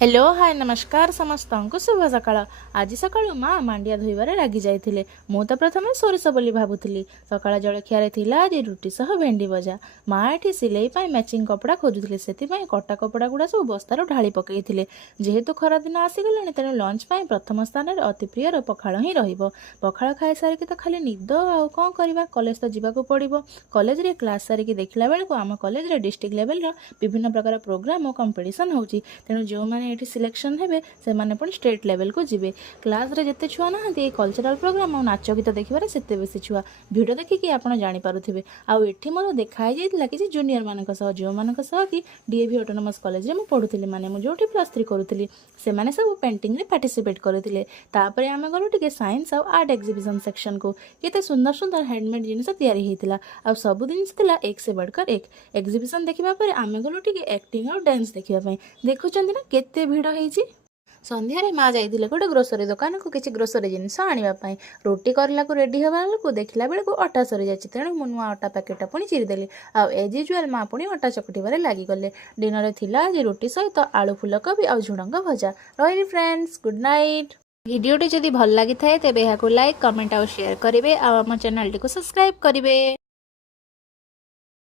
Hello hi नमस्कार समस्त को शुभ सकाळ। आज सकाळु माँ मांडिया धोइबार रागी जाइथिले। मु तो प्रथमे सोरिष बोली भाबुथिली। सकाळ जळखियारे थिला आज रुटी सह भेंडी भजा। माँ एठी सिलाई पाई मैचिंग कपड़ा खोजुथिले, सेथिपाई कटा कपड़ा गुडा सब बस्तार ढाली पकईथिले। जेहेतु खरा दिन आसीगलानी तेणु लंच पाई प्रथम स्थान रे अति प्रियर पखाळ ही रहिबो। पखाळ खाई सारिकी तो खाली निद आउ कौन करबा, कॉलेज तो जिबाकू पड़िबो। कॉलेज रे क्लास सारिकी देखिला बेलको आम कॉलेज रे डिस्ट्रिक्ट लेवल रो विभिन्न प्रकार प्रोग्राम और कंपटीशन होची। तेणु जो माने एठी सिलेक्शन हेबे से माने पण स्टेट लेवल को जिबे। क्लास रे जते छुआ ना कल्चरल प्रोग्राम और नाच गीत देखिबारे सेते बेसी छुआ। वीडियो देखिकी आपण जानि पारुथिबे। आ एठी मोर देखाई जाइतिला कि जूनियर मानक सह जो मानक सह कि डीएवी ऑटोनोमस कॉलेज रे मु पढुथिली, माने मु जोठी +3 करूथिली से माने सब पेंटिंग रे पार्टिसिपेट करथिले। तापरे आमे गलो टिके साइंस और आर्ट एग्जीबिशन सेक्शन को। केते सुंदर सुंदर हैंडमेड जिनिस तयारी हेतिला आ सब जिनिस तिला एक से बढ़कर एक। एग्जीबिशन देखिबा परे आमे गलो टिके एक्टिंग और डांस देखिबा पई। देखुचंदी ना केते भिड़ होईची। संध्यारे माँ जाइए गोटे ग्रोसरी दुकान को किसी ग्रोसरी जिनस आने रोटी करला को रेडी हवा को देखला बेलू अटा सरी जाए। तेणु मु नुआ अटा पैकेटा पुणी चिरीदेली। आउ एज यूजुआल माँ पुणी अटा चकटिबारे लागिगले। डिनर थिला आज रुटी सहित आलू फुलकोबी और झुडंग भजा। रही फ्रेंड्स, गुड नाइट। वीडियोटी जदि भल लगी थाए तेबे एहाकु लाइक कमेंट और शेयर करेंगे। आम चैनल टी को सब्सक्राइब करेंगे।